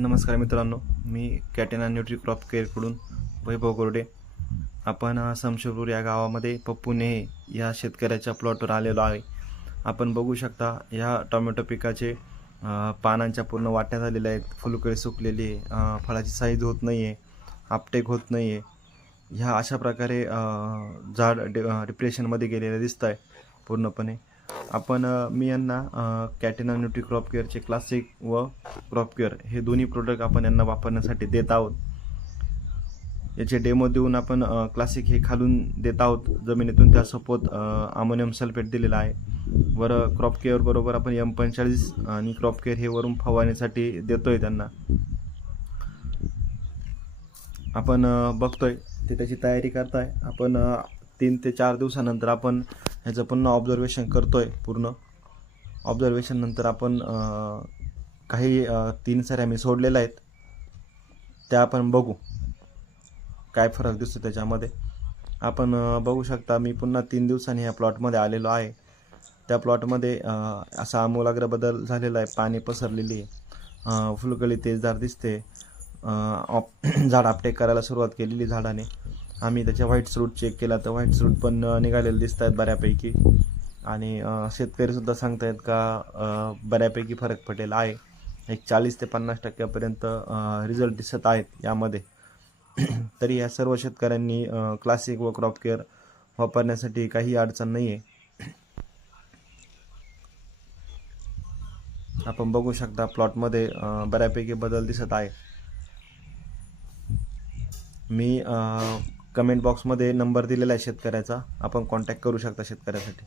नमस्कार मित्रांनो मी कॅटेना न्यूट्री क्रॉप केअरकडून वैभव गोरडे. आपण समशेपूर या गावामध्ये पप्पूने या शेतकऱ्याच्या प्लॉटवर आलेलो आहे. आपण बघू शकता ह्या टोमॅटो पिकाचे पानांच्या पूर्ण वाट्या झालेल्या आहेत. फुलकळी सुकलेली आहे फळाची साईज होत नाही आहे आपटेक होत नाही आहे ह्या अशा प्रकारे झाड डि डिप्रेशनमध्ये गेलेलं दिसत आहे पूर्णपणे. आपण मी यांना कॅटेना न्यूट्री क्रॉप केअरचे क्लासिक व क्रॉप केअर हे दोन्ही प्रोडक्ट आपण यांना वापरण्यासाठी देत आहोत. याचे डेमो देऊन आपण क्लासिक हे खालून देत आहोत. जमिनीतून त्या सपोत अमोनियम सल्फेट दिलेला आहे. वर क्रॉप केअर बरोबर आपण एम पंचेचाळीस आणि क्रॉप केअर हे वरून फवारण्यासाठी देतोय त्यांना. आपण बघतोय ते त्याची तयारी करताय. आपण तीन ते चार दिवसानंतर आपण ह्याचं पुन्हा ऑब्झर्वेशन करतो आहे पूर्ण. ऑब्झर्वेशन नंतर आपण काही तीन साऱ्या मी सोडलेल्या आहेत. त्या आपण बघू. काय फरक दिसतो त्याच्यामध्ये. आपण बघू शकता मी पुन्हा तीन दिवसांनी ह्या प्लॉटमध्ये आलेलो आहे. त्या प्लॉटमध्ये असा आमूलाग्र बदल झालेला आहे. पाणी पसरलेली आहे. फुलकळी तेजदार दिसते. झाड आपटेक करायला सुरुवात केलेली झाडाने. आम्ही त्याच्या व्हाईट फ्रूट चेक केला. तर व्हाईट रूट पण निघालेले दिसत आहेत बऱ्यापैकी. आणि शेतकरीसुद्धा शेतकरीसुद्धा सांगतायत का बऱ्यापैकी फरक पडेल आहे. एक चाळीस ते पन्नास टक्क्यापर्यंत रिझल्ट दिसत आहेत यामध्ये. तरी या सर्व शेतकऱ्यांनी क्लासिक व क्रॉप केअर वापरण्यासाठी काही अडचण नाही आहे आपण बघू शकता प्लॉटमध्ये बऱ्यापैकी बदल दिसत आहे. मी कमेंट बॉक्समध्ये नंबर दिलेला आहे शेतकऱ्याचा. आपण कॉन्टॅक्ट करू शकता शेतकऱ्यासाठी.